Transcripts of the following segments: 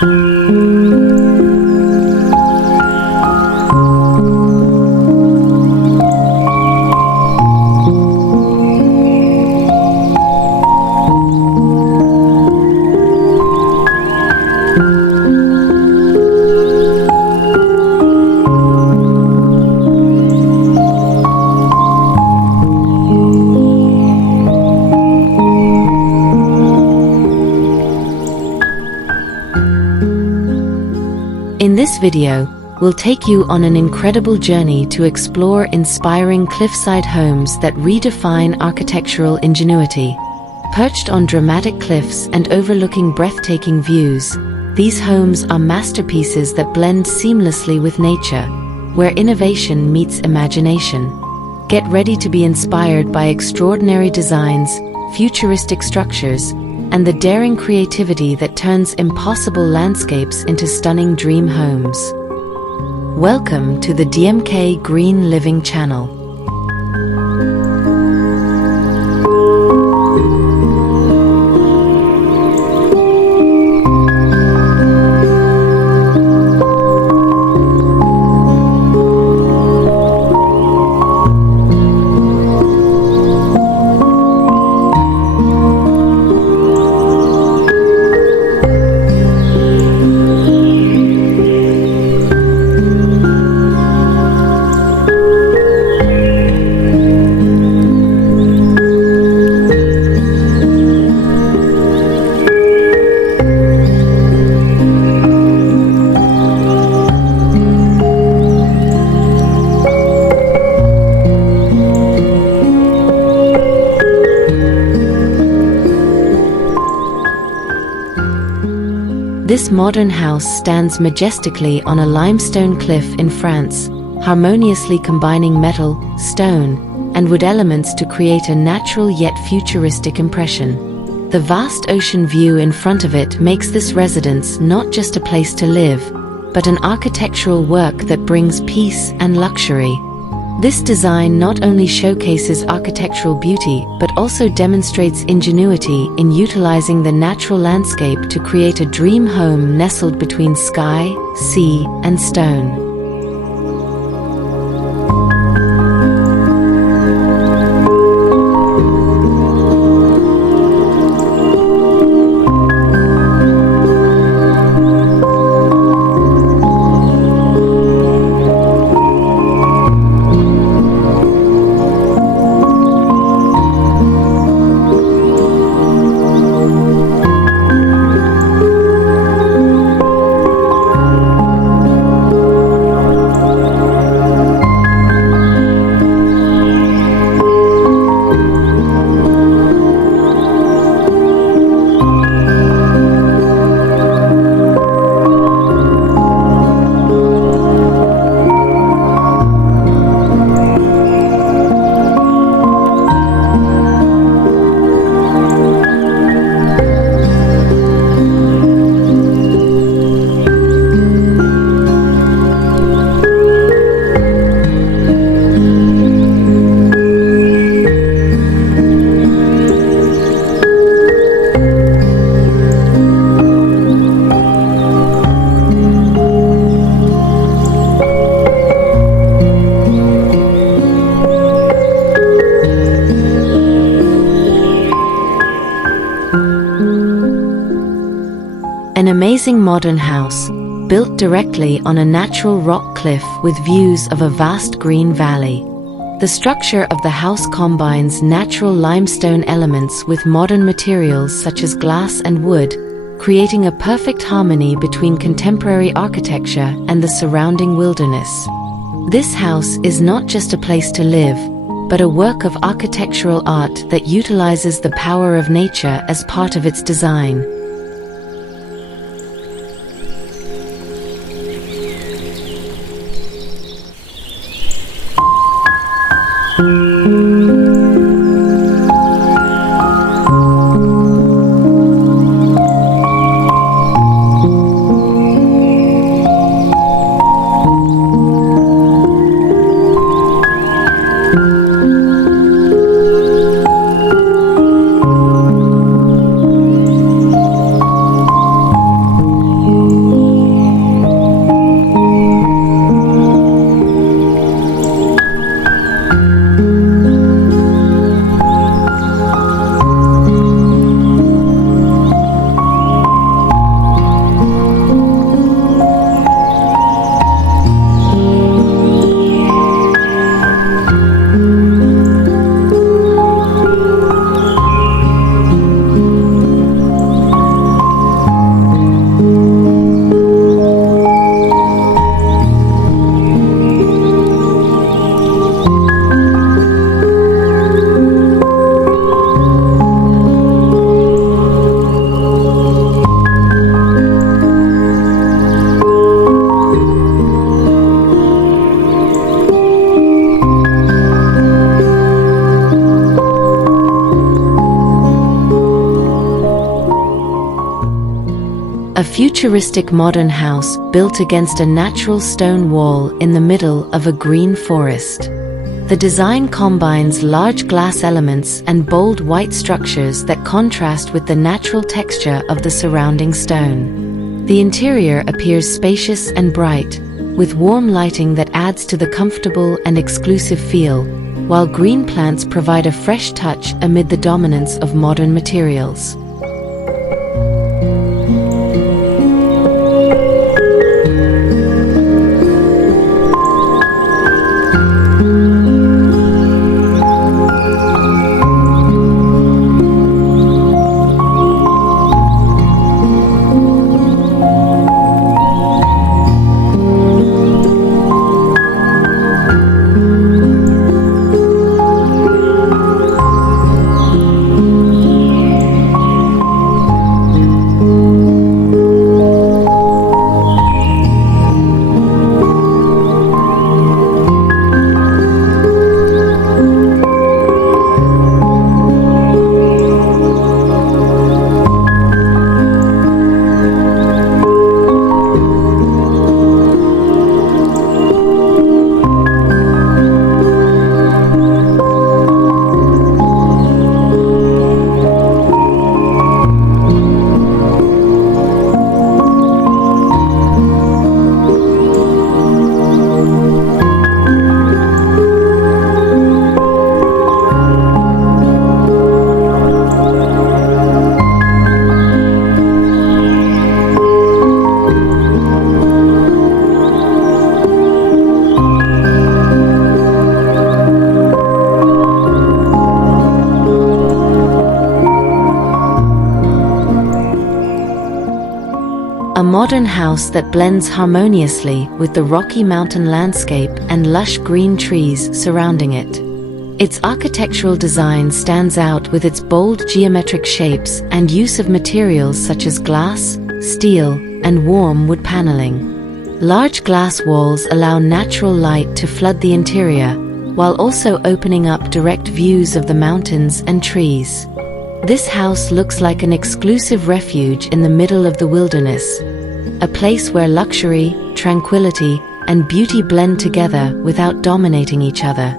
In this video, we'll take you on an incredible journey to explore inspiring cliffside homes that redefine architectural ingenuity. Perched on dramatic cliffs and overlooking breathtaking views, these homes are masterpieces that blend seamlessly with nature, where innovation meets imagination. Get ready to be inspired by extraordinary designs, futuristic structures, and the daring creativity that turns impossible landscapes into stunning dream homes. Welcome to the DMK Green Living channel. This modern house stands majestically on a limestone cliff in France, harmoniously combining metal, stone, and wood elements to create a natural yet futuristic impression. The vast ocean view in front of it makes this residence not just a place to live, but an architectural work that brings peace and luxury. This design not only showcases architectural beauty but also demonstrates ingenuity in utilizing the natural landscape to create a dream home nestled between sky, sea, and stone. An amazing modern house, built directly on a natural rock cliff with views of a vast green valley. The structure of the house combines natural limestone elements with modern materials such as glass and wood, creating a perfect harmony between contemporary architecture and the surrounding wilderness. This house is not just a place to live, but a work of architectural art that utilizes the power of nature as part of its design. A futuristic modern house built against a natural stone wall in the middle of a green forest. The design combines large glass elements and bold white structures that contrast with the natural texture of the surrounding stone. The interior appears spacious and bright, with warm lighting that adds to the comfortable and exclusive feel, while green plants provide a fresh touch amid the dominance of modern materials. A modern house that blends harmoniously with the rocky mountain landscape and lush green trees surrounding it. Its architectural design stands out with its bold geometric shapes and use of materials such as glass, steel, and warm wood paneling. Large glass walls allow natural light to flood the interior, while also opening up direct views of the mountains and trees. This house looks like an exclusive refuge in the middle of the wilderness, a place where luxury, tranquility, and beauty blend together without dominating each other.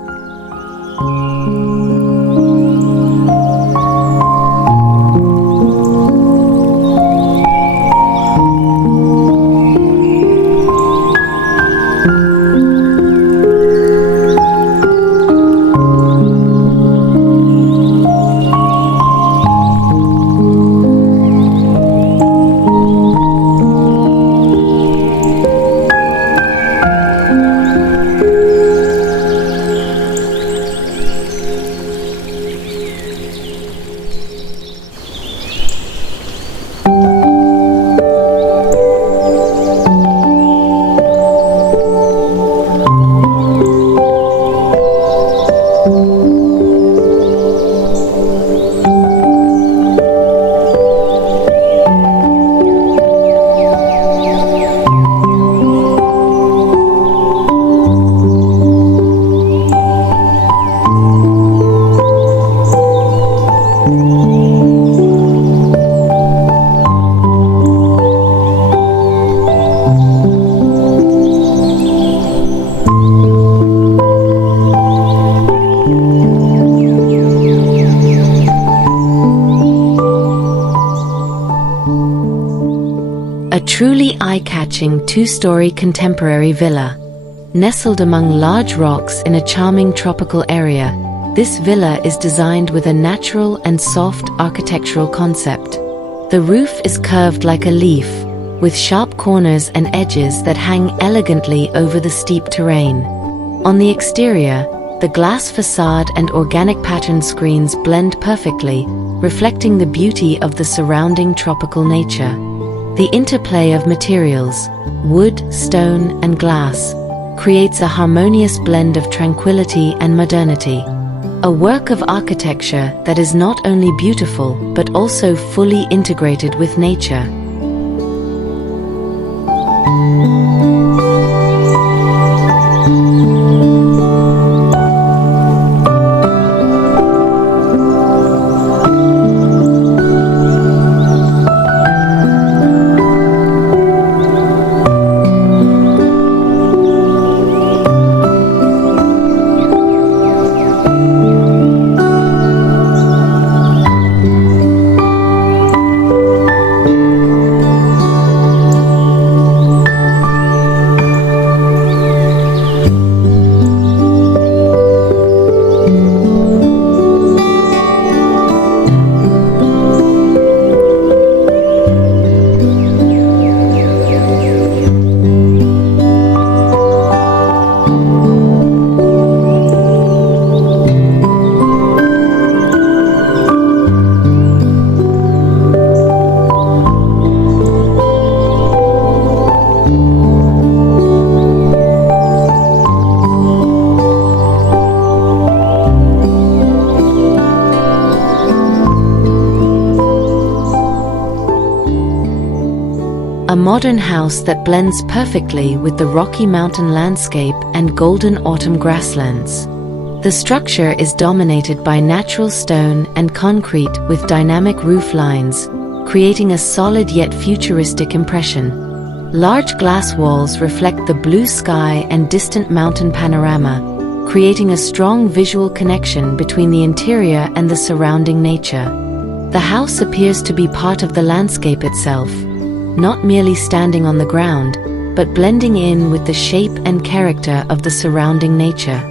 A truly eye-catching two-story contemporary villa. Nestled among large rocks in a charming tropical area, this villa is designed with a natural and soft architectural concept. The roof is curved like a leaf, with sharp corners and edges that hang elegantly over the steep terrain. On the exterior, the glass facade and organic pattern screens blend perfectly, reflecting the beauty of the surrounding tropical nature. The interplay of materials, wood, stone, and glass, creates a harmonious blend of tranquility and modernity. A work of architecture that is not only beautiful but also fully integrated with nature. a modern house that blends perfectly with the Rocky Mountain landscape and golden autumn grasslands. The structure is dominated by natural stone and concrete with dynamic roof lines, creating a solid yet futuristic impression. Large glass walls reflect the blue sky and distant mountain panorama, creating a strong visual connection between the interior and the surrounding nature. The house appears to be part of the landscape itself, not merely standing on the ground, but blending in with the shape and character of the surrounding nature.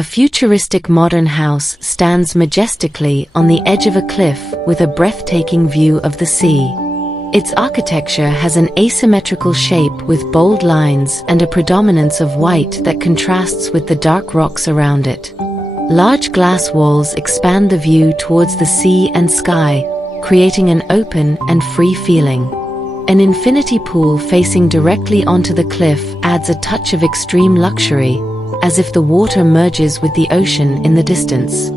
A futuristic modern house stands majestically on the edge of a cliff with a breathtaking view of the sea. Its architecture has an asymmetrical shape with bold lines and a predominance of white that contrasts with the dark rocks around it. Large glass walls expand the view towards the sea and sky, creating an open and free feeling. An infinity pool facing directly onto the cliff adds a touch of extreme luxury, as if the water merges with the ocean in the distance.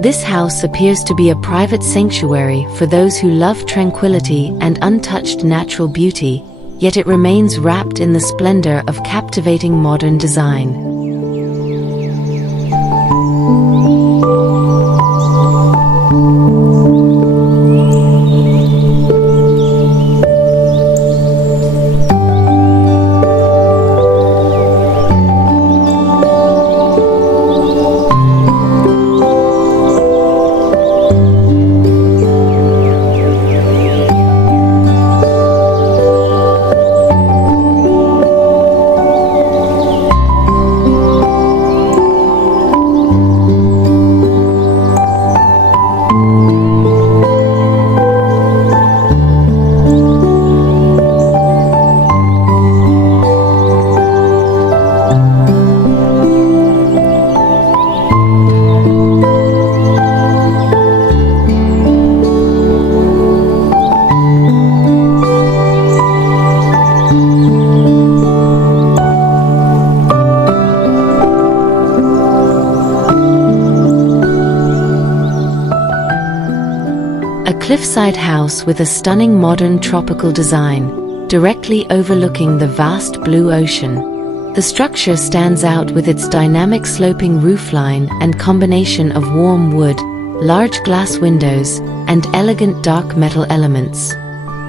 This house appears to be a private sanctuary for those who love tranquility and untouched natural beauty, yet it remains wrapped in the splendor of captivating modern design. Cliffside house with a stunning modern tropical design, directly overlooking the vast blue ocean. The structure stands out with its dynamic sloping roofline and combination of warm wood, large glass windows, and elegant dark metal elements.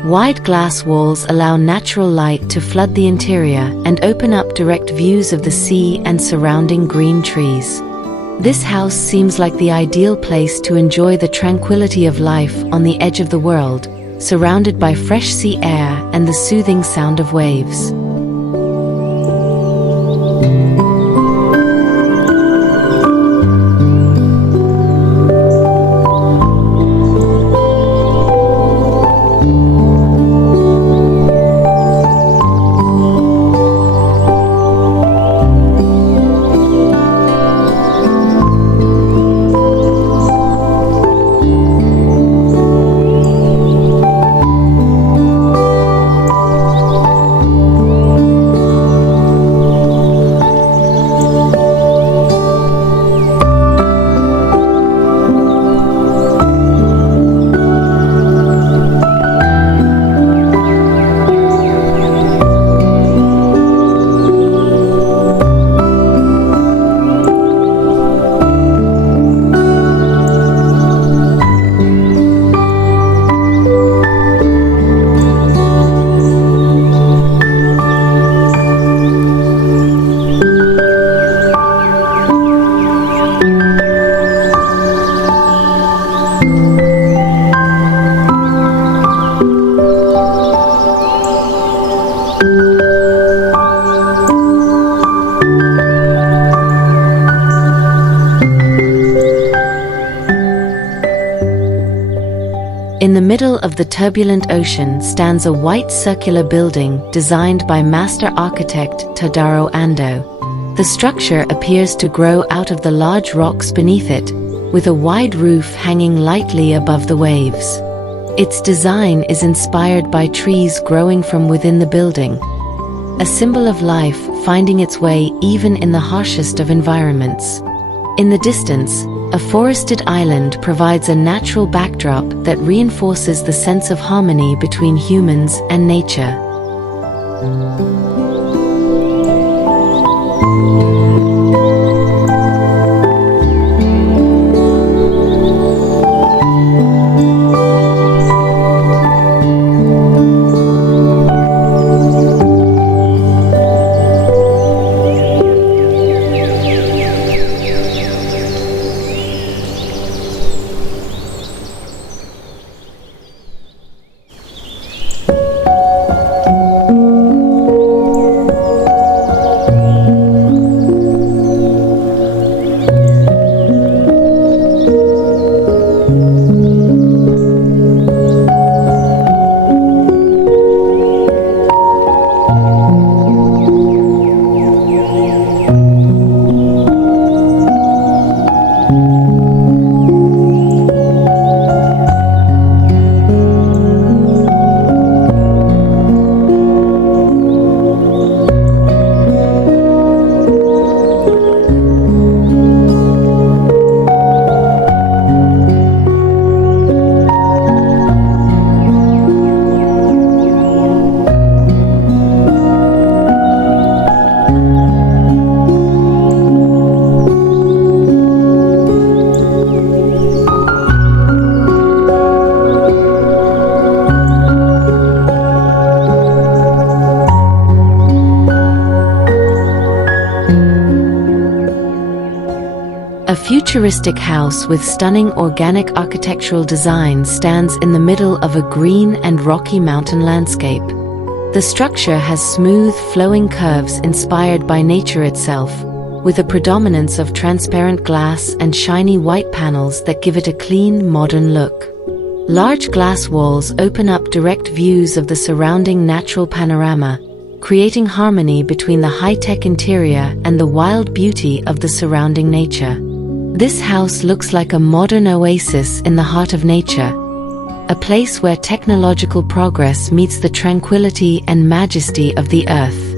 Wide glass walls allow natural light to flood the interior and open up direct views of the sea and surrounding green trees. This house seems like the ideal place to enjoy the tranquility of life on the edge of the world, surrounded by fresh sea air and the soothing sound of waves. In the middle of the turbulent ocean stands a white circular building designed by master architect Tadaro Ando. The structure appears to grow out of the large rocks beneath it, with a wide roof hanging lightly above the waves. Its design is inspired by trees growing from within the building, a symbol of life finding its way even in the harshest of environments. In the distance, a forested island provides a natural backdrop that reinforces the sense of harmony between humans and nature. A futuristic house with stunning organic architectural design stands in the middle of a green and rocky mountain landscape. The structure has smooth, flowing curves inspired by nature itself, with a predominance of transparent glass and shiny white panels that give it a clean, modern look. Large glass walls open up direct views of the surrounding natural panorama, creating harmony between the high-tech interior and the wild beauty of the surrounding nature. This house looks like a modern oasis in the heart of nature, a place where technological progress meets the tranquility and majesty of the earth.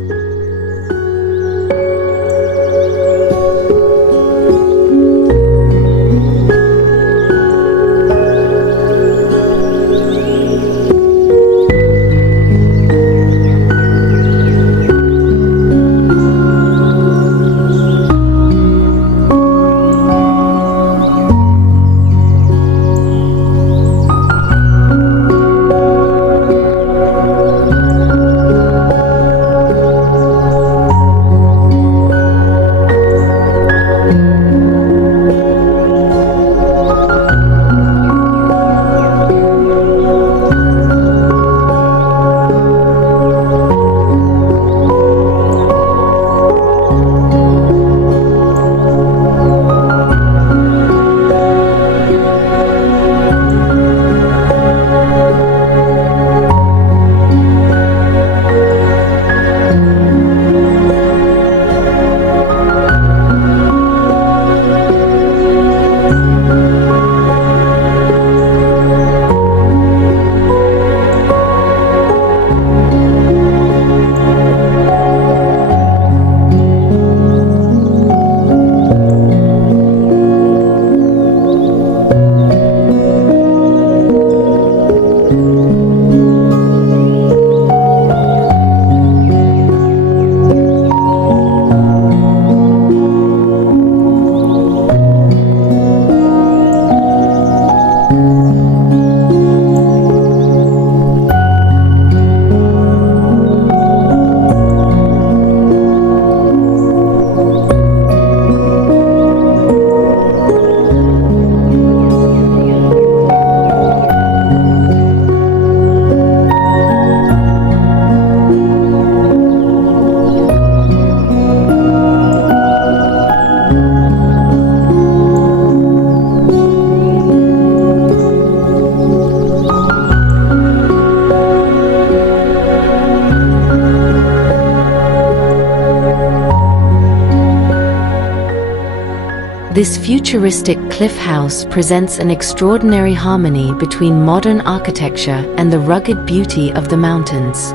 This futuristic cliff house presents an extraordinary harmony between modern architecture and the rugged beauty of the mountains.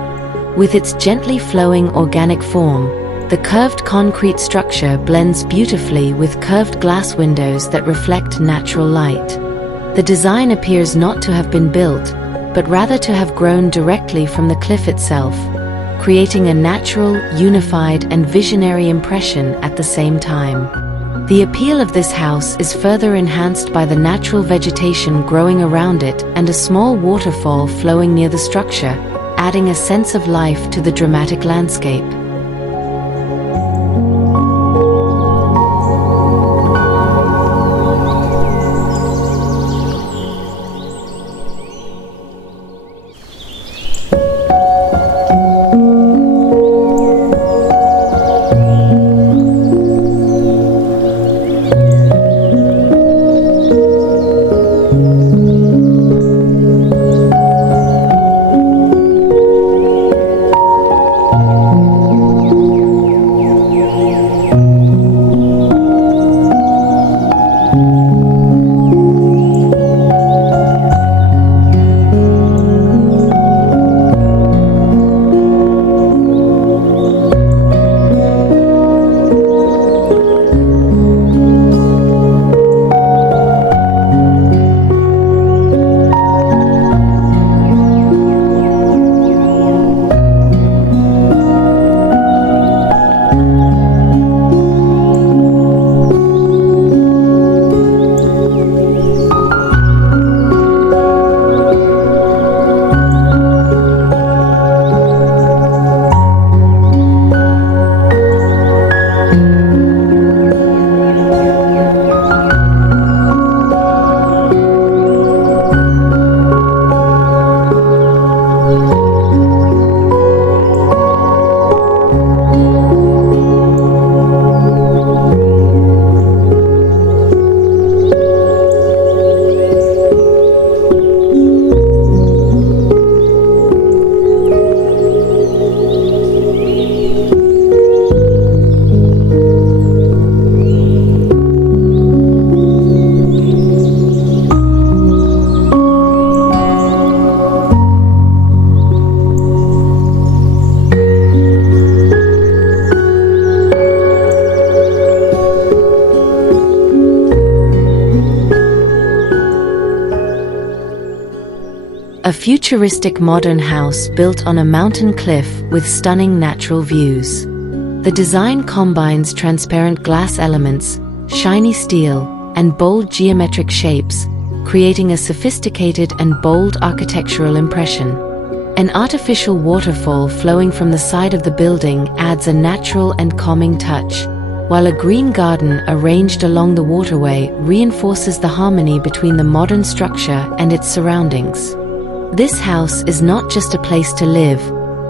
With its gently flowing organic form, the curved concrete structure blends beautifully with curved glass windows that reflect natural light. The design appears not to have been built, but rather to have grown directly from the cliff itself, creating a natural, unified, and visionary impression at the same time. The appeal of this house is further enhanced by the natural vegetation growing around it and a small waterfall flowing near the structure, adding a sense of life to the dramatic landscape. A futuristic modern house built on a mountain cliff with stunning natural views. The design combines transparent glass elements, shiny steel, and bold geometric shapes, creating a sophisticated and bold architectural impression. An artificial waterfall flowing from the side of the building adds a natural and calming touch, while a green garden arranged along the waterway reinforces the harmony between the modern structure and its surroundings. This house is not just a place to live,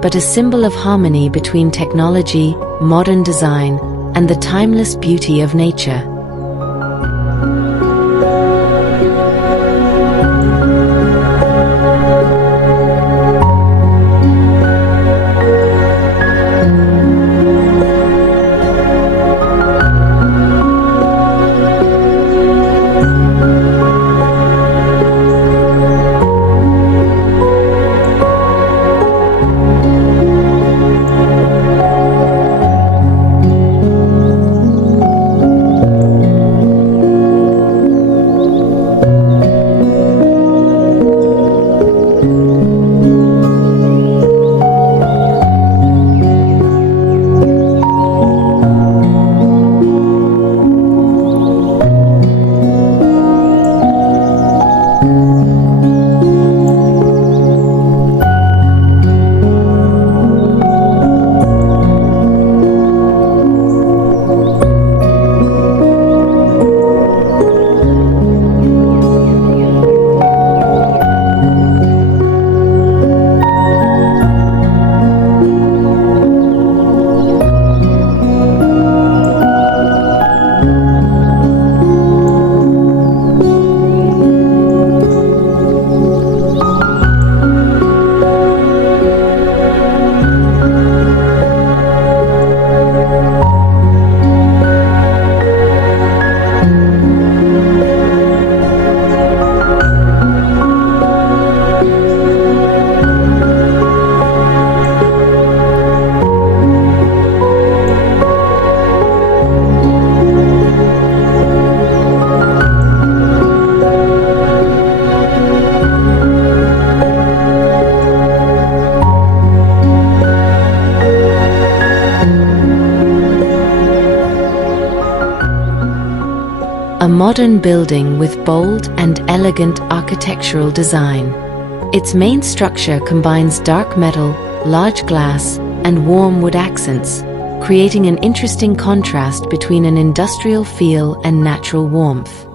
but a symbol of harmony between technology, modern design, and the timeless beauty of nature. a modern building with bold and elegant architectural design. Its main structure combines dark metal, large glass, and warm wood accents, creating an interesting contrast between an industrial feel and natural warmth.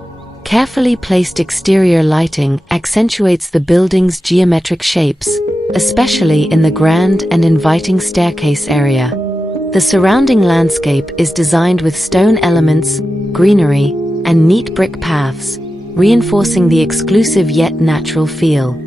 Carefully placed exterior lighting accentuates the building's geometric shapes, especially in the grand and inviting staircase area. The surrounding landscape is designed with stone elements, greenery, and neat brick paths, reinforcing the exclusive yet natural feel.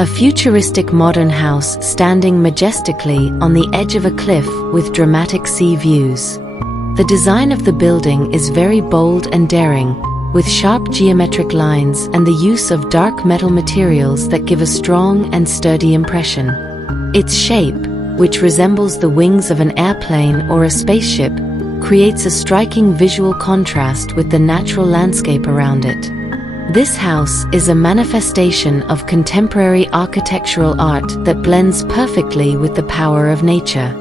A futuristic modern house standing majestically on the edge of a cliff with dramatic sea views. The design of the building is very bold and daring, with sharp geometric lines and the use of dark metal materials that give a strong and sturdy impression. Its shape, which resembles the wings of an airplane or a spaceship, creates a striking visual contrast with the natural landscape around it. This house is a manifestation of contemporary architectural art that blends perfectly with the power of nature.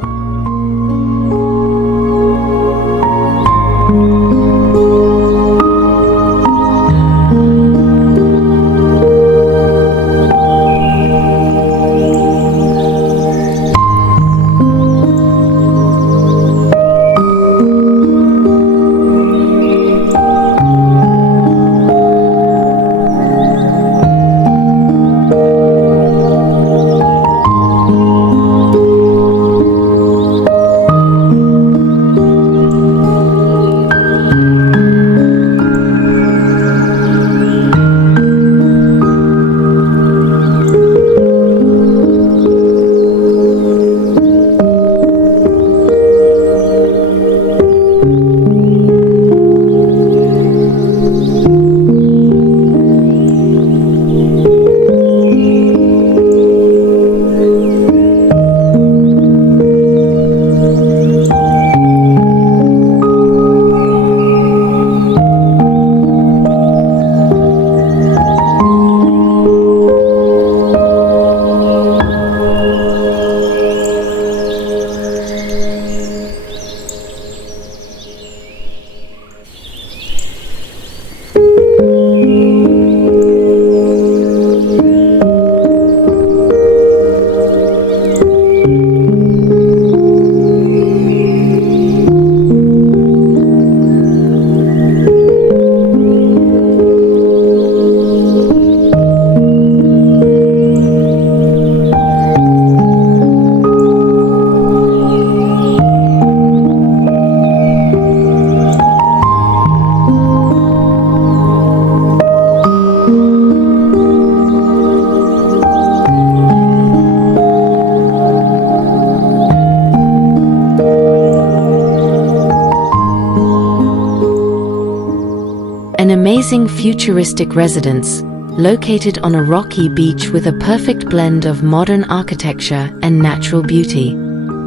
An amazing futuristic residence, located on a rocky beach with a perfect blend of modern architecture and natural beauty.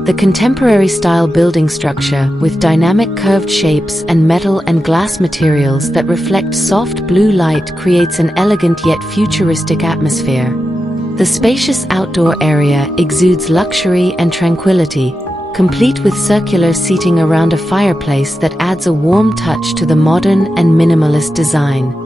The contemporary style building structure, with dynamic curved shapes and metal and glass materials that reflect soft blue light, creates an elegant yet futuristic atmosphere. The spacious outdoor area exudes luxury and tranquility, complete with circular seating around a fireplace that adds a warm touch to the modern and minimalist design.